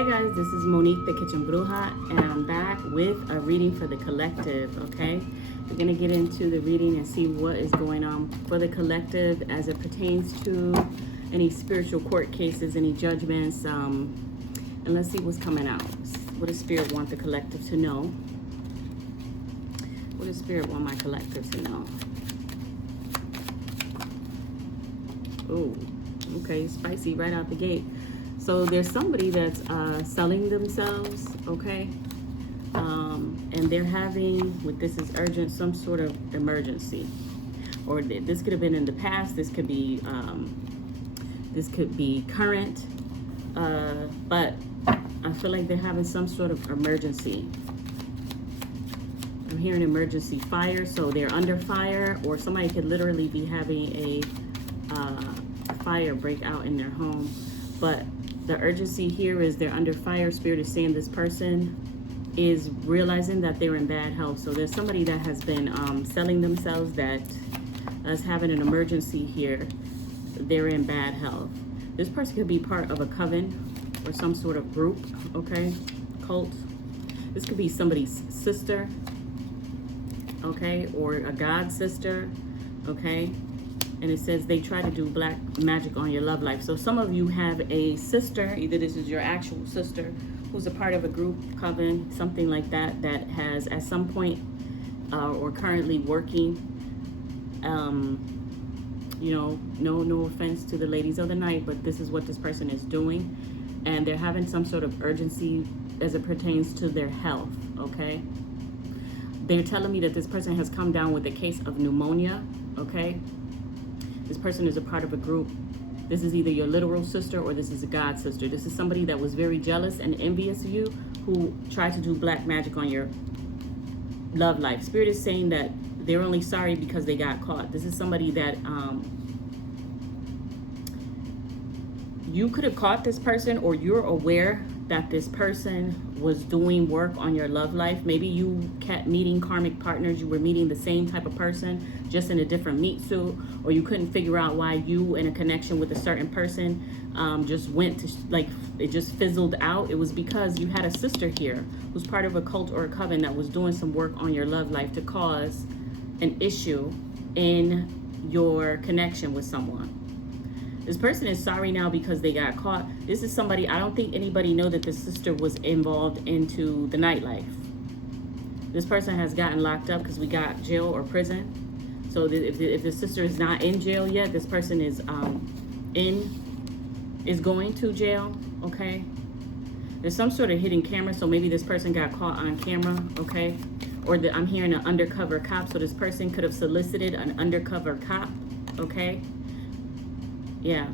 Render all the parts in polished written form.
Hi guys, this is Monique the Kitchen Bruja, and I'm back with a reading for the collective. Okay, we're gonna get into the reading and see what is going on for the collective as it pertains to any spiritual court cases, any judgments, and let's see what's coming out. What does Spirit want the collective to know? What does Spirit want my collective to know? Oh, okay, spicy right out the gate. So there's somebody that's selling themselves, okay? And they're having, with this is urgent, some sort of emergency. Or this could have been in the past, this could be current, but I feel like they're having some sort of emergency. I'm hearing emergency fire, so they're under fire, or somebody could literally be having a fire break out in their home. But the urgency here is they're under fire. Spirit is saying this person is realizing that they're in bad health. So there's somebody that has been selling themselves that is having an emergency here. They're in bad health. This person could be part of a coven or some sort of group, okay? Cult. This could be somebody's sister, okay? Or a god sister, okay? And it says they try to do black magic on your love life. So some of you have a sister, either this is your actual sister, who's a part of a group, coven, something like that, that has at some point or currently working, you know, no offense to the ladies of the night, but this is what this person is doing. And they're having some sort of urgency as it pertains to their health, okay? They're telling me that this person has come down with a case of pneumonia, okay? This person is a part of a group. This is either your literal sister or this is a god sister. This is somebody that was very jealous and envious of you, who tried to do black magic on your love life. Spirit is saying that they're only sorry because they got caught. This is somebody that you could have caught this person, or you're aware that this person was doing work on your love life. Maybe you kept meeting karmic partners. You were meeting the same type of person, just in a different meat suit, or you couldn't figure out why you in a connection with a certain person just went to, like, it just fizzled out. It was because you had a sister here who's part of a cult or a coven that was doing some work on your love life to cause an issue in your connection with someone. This person is sorry now because they got caught. This is somebody, I don't think anybody know that this sister was involved into the nightlife. This person has gotten locked up because we got jail or prison. So if the sister is not in jail yet, this person is going to jail, okay? There's some sort of hidden camera, so maybe this person got caught on camera, okay? Or I'm hearing an undercover cop, so this person could have solicited an undercover cop, okay? Yeah.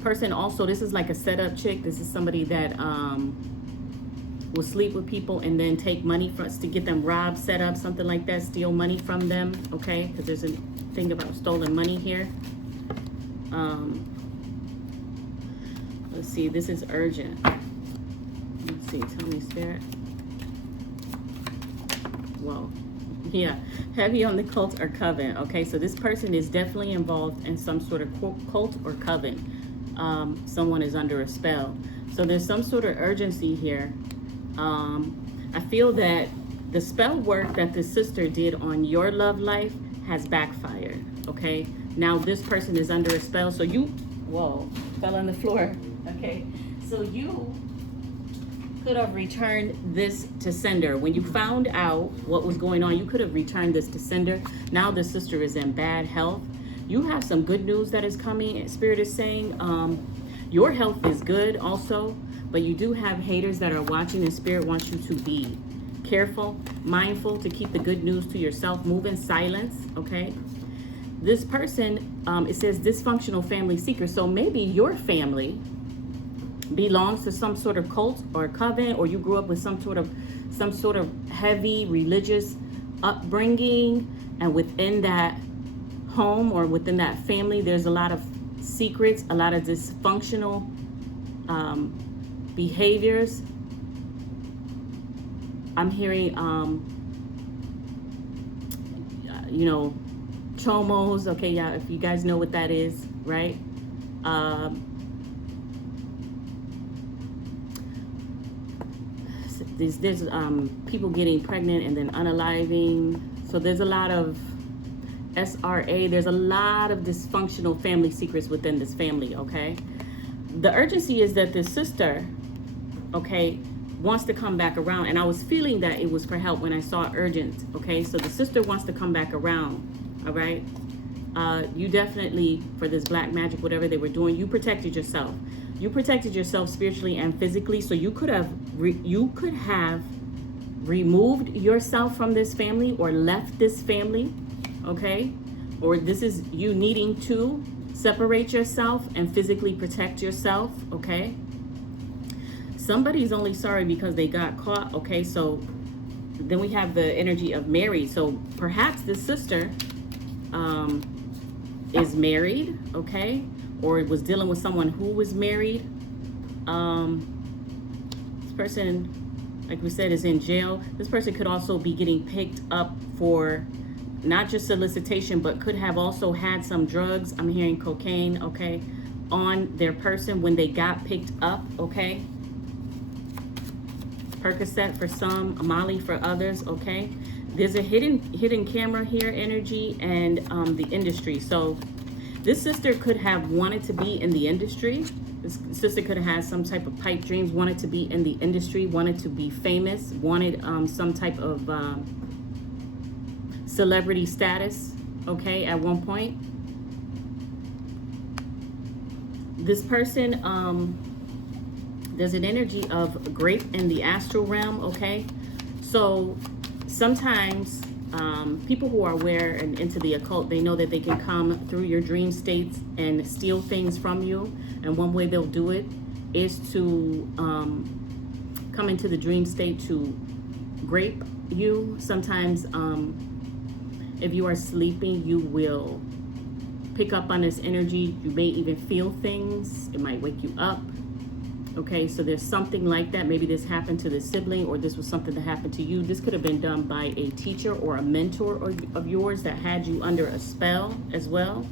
Person also, this is like a setup chick. This is somebody that will sleep with people and then take money for us to get them robbed, set up, something like that, steal money from them, okay? Because there's a thing about stolen money here. Let's see, this is urgent. Let's see, tell me, Spirit. Whoa. Yeah, heavy on the cult or coven. Okay, so this person is definitely involved in some sort of cult or coven. Someone is under a spell. So there's some sort of urgency here. I feel that the spell work that the sister did on your love life has backfired. Okay, now this person is under a spell. So you, whoa, fell on the floor. Okay, so you could have returned this to sender. When you found out what was going on, you could have returned this to sender. Now the sister is in bad health. You have some good news that is coming. Spirit is saying your health is good also, but you do have haters that are watching, and Spirit wants you to be careful, mindful, to keep the good news to yourself. Move in silence, okay? This person, it says dysfunctional family seeker. So maybe your family belongs to some sort of cult or coven, or you grew up with some sort of heavy religious upbringing, and within that home or within that family there's a lot of secrets, a lot of dysfunctional behaviors. I'm hearing you know, chomos, okay? Yeah, if you guys know what that is, right? there's people getting pregnant and then unaliving. So there's a lot of SRA. There's a lot of dysfunctional family secrets within this family, okay? The urgency is that this sister, okay, wants to come back around. And I was feeling that it was for help when I saw urgent, okay? So the sister wants to come back around, all right? You definitely, for this black magic, whatever they were doing, you protected yourself. You protected yourself spiritually and physically. So you could have removed yourself from this family or left this family, okay? Or this is you needing to separate yourself and physically protect yourself, okay? Somebody's only sorry because they got caught, okay? So then we have the energy of married. So perhaps this sister is married, okay? Or was dealing with someone who was married. This person, like we said, is in jail. This person could also be getting picked up for not just solicitation, but could have also had some drugs. I'm hearing cocaine, okay, on their person when they got picked up, okay? Percocet for some, Molly for others, okay? There's a hidden camera here energy and the industry. So this sister could have wanted to be in the industry. This sister could have had some type of pipe dreams, wanted to be in the industry, wanted to be famous, wanted some type of celebrity status, okay, at one point. This person, there's an energy of grape in the astral realm, okay? So sometimes people who are aware and into the occult, they know that they can come through your dream states and steal things from you. And one way they'll do it is to come into the dream state to grape you. Sometimes if you are sleeping, you will pick up on this energy. You may even feel things. It might wake you up. Okay, so there's something like that. Maybe this happened to the sibling, or this was something that happened to you. This could have been done by a teacher or a mentor of yours that had you under a spell as well.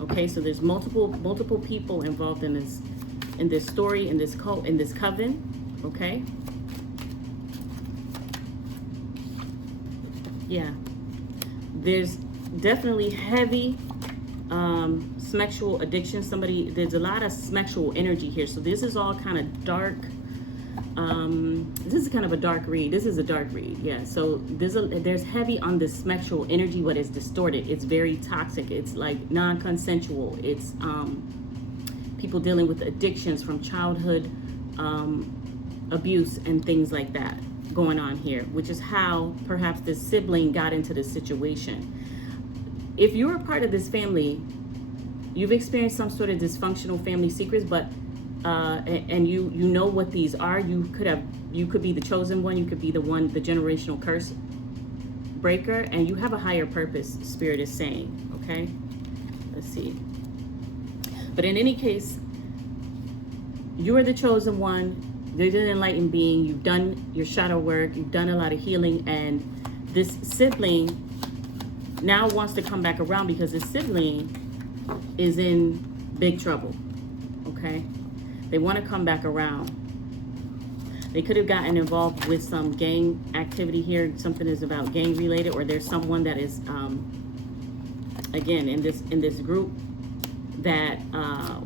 Okay, so there's multiple people involved in this story, in this cult, in this coven. Okay. Yeah. There's definitely heavy sexual addiction. There's a lot of sexual energy here. So this is all kind of dark. This is kind of a dark read. This is a dark read. Yeah. So there's heavy on this sexual energy, but it's distorted. It's very toxic. It's like non-consensual. It's people dealing with addictions from childhood abuse and things like that going on here, which is how perhaps this sibling got into this situation. If you're a part of this family, you've experienced some sort of dysfunctional family secrets, but and you know what these are. You could be the chosen one. You could be the generational curse breaker, and you have a higher purpose. Spirit is saying, okay. Let's see. But in any case, you are the chosen one. There's an enlightened being. You've done your shadow work. You've done a lot of healing, and this sibling now wants to come back around because this sibling is in big trouble, okay? They want to come back around. They could have gotten involved with some gang activity here. Something is about gang related, or there's someone that is, again, in this group that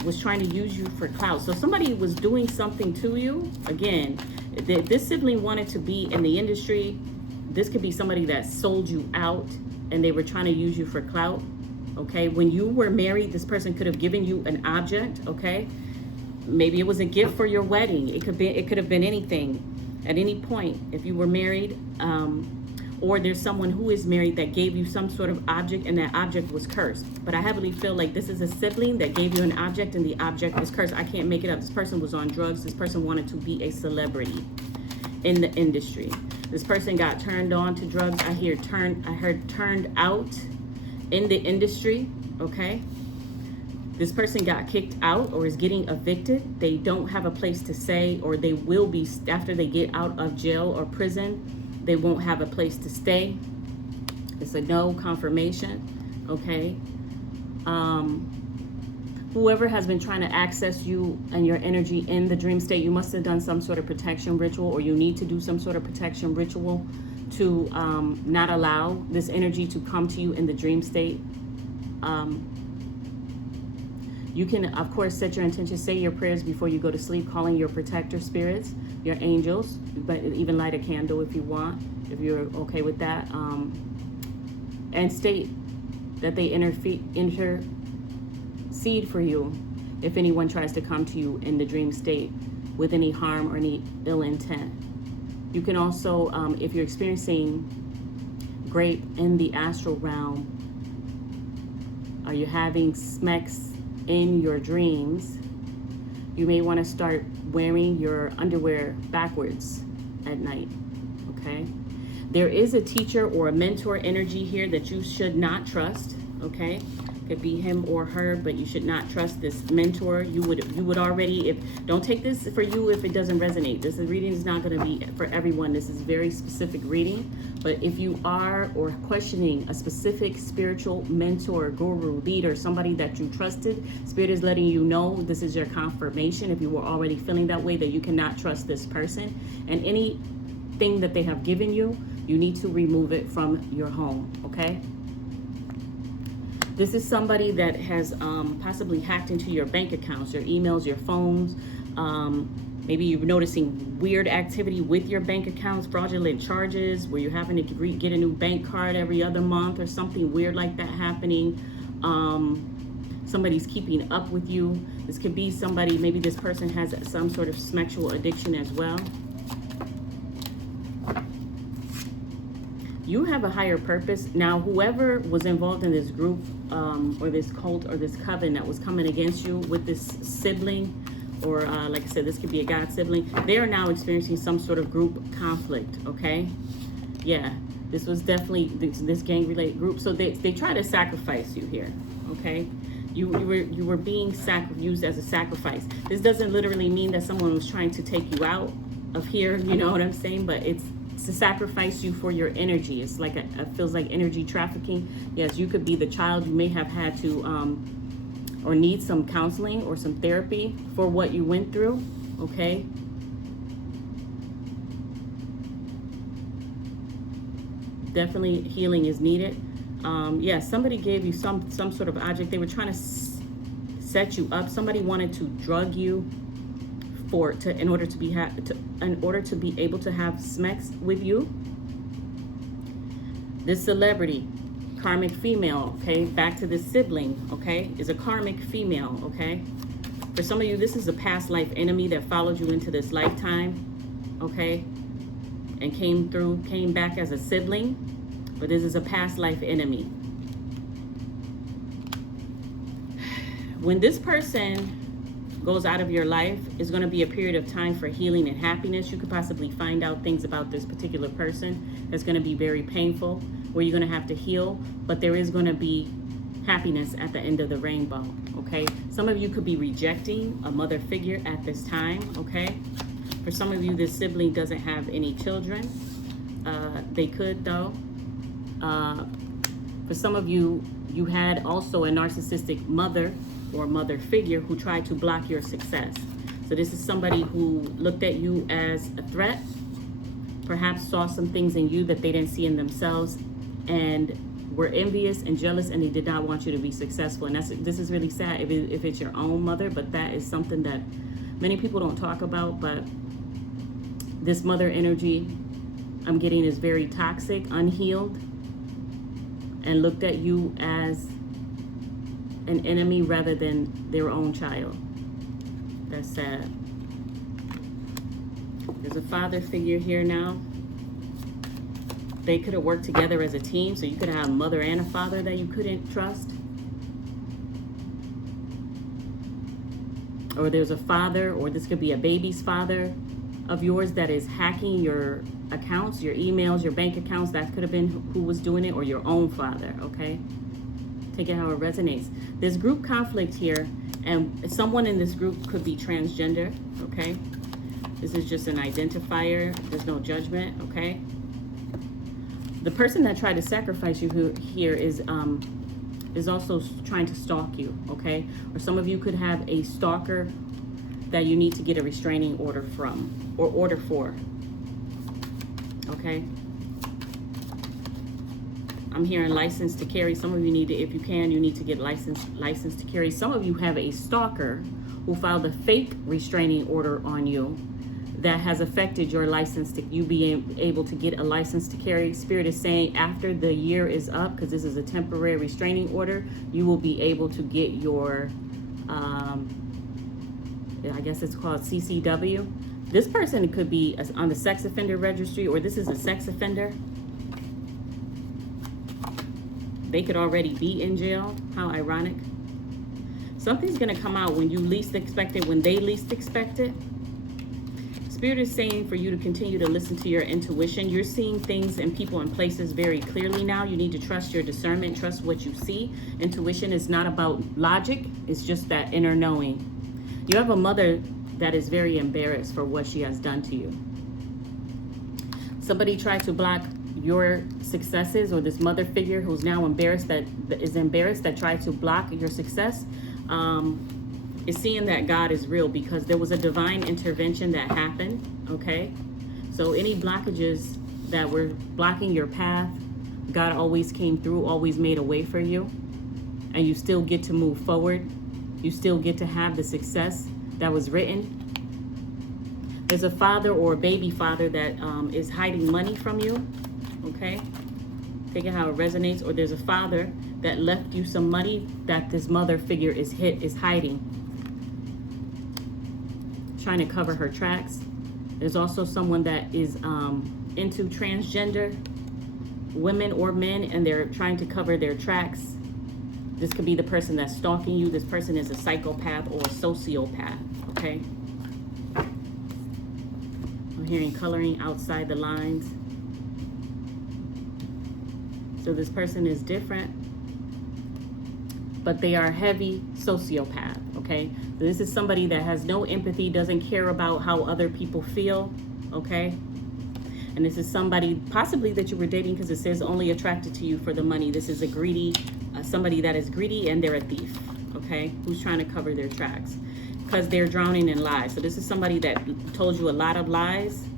was trying to use you for clout. So somebody was doing something to you. Again, this sibling wanted to be in the industry. This could be somebody that sold you out, and they were trying to use you for clout, okay? When you were married, this person could have given you an object, okay? Maybe it was a gift for your wedding. It could have been anything at any point if you were married, or there's someone who is married that gave you some sort of object, and that object was cursed. But I heavily feel like this is a sibling that gave you an object, and the object was cursed. I can't make it up. This person was on drugs. This person wanted to be a celebrity in the industry. This person got turned on to drugs. I heard turned out in the industry, okay? This person got kicked out or is getting evicted. They don't have a place to stay, or they will be after they get out of jail or prison. They won't have a place to stay. It's a no confirmation, okay? Whoever has been trying to access you and your energy in the dream state, you must have done some sort of protection ritual, or you need to do some sort of protection ritual to not allow this energy to come to you in the dream state. You can, of course, set your intention, say your prayers before you go to sleep, calling your protector spirits, your angels, but even light a candle if you want, if you're okay with that, and state that they intercede for you if anyone tries to come to you in the dream state with any harm or any ill intent. You can also, if you're experiencing great in the astral realm, are you having smecks in your dreams, you may want to start wearing your underwear backwards at night, okay? There is a teacher or a mentor energy here that you should not trust, okay? Could be him or her, but you should not trust this mentor. You would already, don't take this for you if it doesn't resonate. This reading is not going to be for everyone. This is very specific reading. But if you are or questioning a specific spiritual mentor, guru, leader, somebody that you trusted, Spirit is letting you know, this is your confirmation. If you were already feeling that way, that you cannot trust this person, and anything that they have given you, you need to remove it from your home, okay? This is somebody that has possibly hacked into your bank accounts, your emails, your phones. Maybe you're noticing weird activity with your bank accounts, fraudulent charges, where you're having to get a new bank card every other month or something weird like that happening. Somebody's keeping up with you. This could be somebody, maybe this person has some sort of sexual addiction as well. You have a higher purpose. Now, whoever was involved in this group or this cult or this coven that was coming against you with this sibling, or like I said, this could be a god sibling, they are now experiencing some sort of group conflict, okay? Yeah, this was definitely this gang-related group. So they try to sacrifice you here, okay? You were being used as a sacrifice. This doesn't literally mean that someone was trying to take you out of here, you know what I'm saying? But it's to sacrifice you for your energy. It's like it feels like energy trafficking. Yes, you could be the child. You may have had to or need some counseling or some therapy for what you went through, okay? Definitely healing is needed. Yeah, somebody gave you some sort of object. They were trying to set you up. Somebody wanted to drug you in order to be able to have sex with you. This celebrity, karmic female, okay, back to this sibling, okay, is a karmic female, okay. For some of you, this is a past life enemy that followed you into this lifetime, okay, and came back as a sibling, but this is a past life enemy. When this person goes out of your life, is going to be a period of time for healing and happiness. You could possibly find out things about this particular person that's going to be very painful, where you're going to have to heal, but there is going to be happiness at the end of the rainbow, okay? Some of you could be rejecting a mother figure at this time, okay? For some of you, this sibling doesn't have any children. They could, though. For some of you, you had also a narcissistic mother or mother figure who tried to block your success. So this is somebody who looked at you as a threat, perhaps saw some things in you that they didn't see in themselves, and were envious and jealous, and they did not want you to be successful. And this is really sad if it's your own mother, but that is something that many people don't talk about. But this mother energy I'm getting is very toxic, unhealed, and looked at you as an enemy rather than their own child. That's sad. There's a father figure here now. They could have worked together as a team, so you could have a mother and a father that you couldn't trust. Or there's a father, or this could be a baby's father of yours that is hacking your accounts, your emails, your bank accounts. That could have been who was doing it, or your own father, okay? Take it how it resonates. There's group conflict here, and someone in this group could be transgender, okay? This is just an identifier. There's no judgment, okay? The person that tried to sacrifice you here is is also trying to stalk you, okay? Or some of you could have a stalker that you need to get a restraining order from, or order for, okay? I'm hearing license to carry. Some of you need to, if you can, you need to get license to carry. Some of you have a stalker who filed a fake restraining order on you that has affected your license to you being able to get a license to carry. Spirit is saying after the year is up, because this is a temporary restraining order, you will be able to get your, I guess it's called CCW. This person could be on the sex offender registry, or this is a sex offender. They could already be in jail. How ironic. Something's going to come out when you least expect it, when they least expect it. Spirit is saying for you to continue to listen to your intuition. You're seeing things and people and places very clearly now. You need to trust your discernment, trust what you see. Intuition is not about logic. It's just that inner knowing. You have a mother that is very embarrassed for what she has done to you. Somebody tried to block your successes, or this mother figure who's now embarrassed, that tried to block your success, is seeing that God is real, because there was a divine intervention that happened, okay? So any blockages that were blocking your path, God always came through, always made a way for you, and you still get to move forward. You still get to have the success that was written. There's a father or a baby father that is hiding money from you. Okay, take it how it resonates. Or there's a father that left you some money that this mother figure is hiding, trying to cover her tracks. There's also someone that is into transgender women or men, and they're trying to cover their tracks. This could be the person that's stalking you. This person is a psychopath or a sociopath, okay? I'm hearing coloring outside the lines. So this person is different, but they are a heavy sociopath, okay? So this is somebody that has no empathy, doesn't care about how other people feel, okay? And this is somebody possibly that you were dating, because it says only attracted to you for the money. This is a greedy, somebody that is greedy, and they're a thief, okay? Who's trying to cover their tracks because they're drowning in lies. So this is somebody that told you a lot of lies.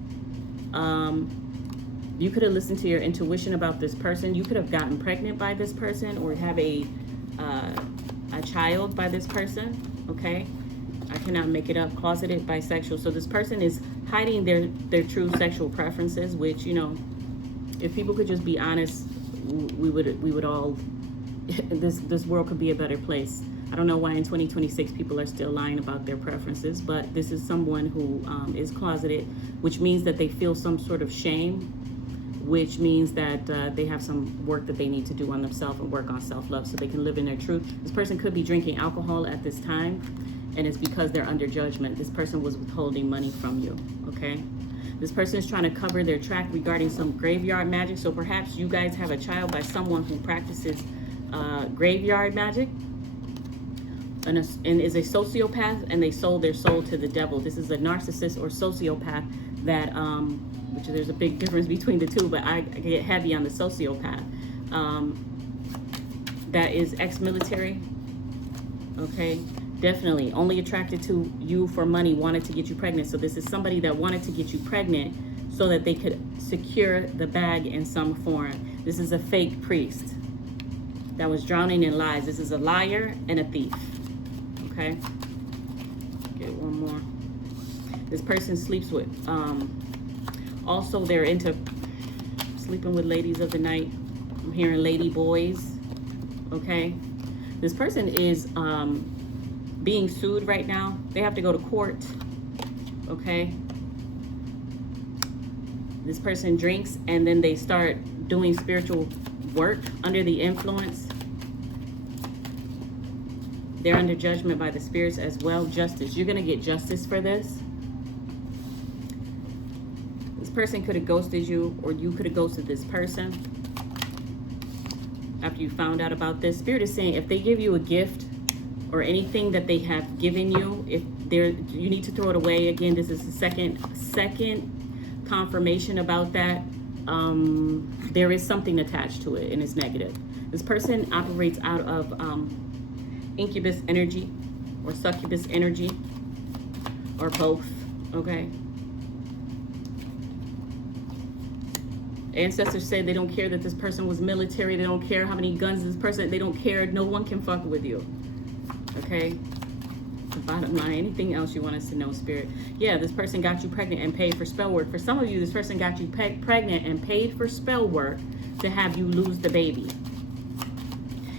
You could have listened to your intuition about this person. You could have gotten pregnant by this person, or have a child by this person, okay? I cannot make it up. Closeted bisexual. So this person is hiding their true sexual preferences, which, you know, if people could just be honest, we would all, this world could be a better place. I don't know why in 2026 people are still lying about their preferences, but this is someone who is closeted, which means that they feel some sort of shame, which means that they have some work that they need to do on themselves and work on self-love so they can live in their truth. This person could be drinking alcohol at this time, and it's because they're under judgment. This person was withholding money from you, okay? This person is trying to cover their track regarding some graveyard magic. So perhaps you guys have a child by someone who practices graveyard magic and is a sociopath, and they sold their soul to the devil. This is a narcissist or sociopath that, which there's a big difference between the two, but I get heavy on the sociopath. That is ex-military, okay? Definitely only attracted to you for money, wanted to get you pregnant. So this is somebody that wanted to get you pregnant so that they could secure the bag in some form. This is a fake priest that was drowning in lies. This is a liar and a thief, okay? Get one more. This person sleeps with, also they're into sleeping with ladies of the night. I'm hearing lady boys, okay? This person is being sued right now. They have to go to court, okay? This person drinks and then they start doing spiritual work under the influence. They're under judgment by the spirits as well. Justice. You're going to get justice for this. This person could have ghosted you, or you could have ghosted this person after you found out about this. Spirit is saying if they give you a gift or anything that they have given you, if you need to throw it away. Again, this is the second confirmation about that. There is something attached to it, and it's negative. This person operates out of incubus energy or succubus energy, or both, okay? Ancestors say they don't care that this person was military. They don't care how many guns this person, they don't care. No one can fuck with you, okay? The bottom line. Anything else you want us to know, Spirit? Yeah, this person got you pregnant and paid for spell work. For some of you, this person got you pregnant and paid for spell work to have you lose the baby.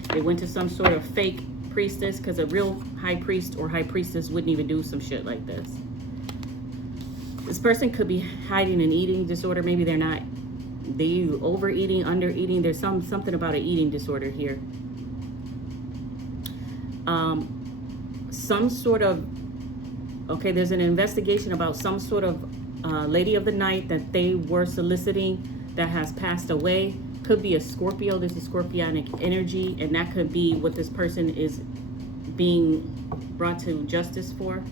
They went to some sort of fake priestess, because a real high priest or high priestess wouldn't even do some shit like this. This person could be hiding an eating disorder. Maybe they're not. They overeating, undereating. There's something about an eating disorder here. Some sort of, okay, there's an investigation about some sort of lady of the night that they were soliciting that has passed away. Could be a Scorpio. This is Scorpionic energy, and that could be what this person is being brought to justice for.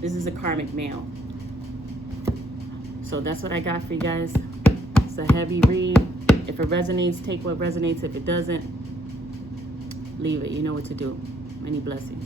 This is a karmic male. So that's what I got for you guys. It's a heavy read. If it resonates, take what resonates. If it doesn't, leave it. You know what to do. Many blessings.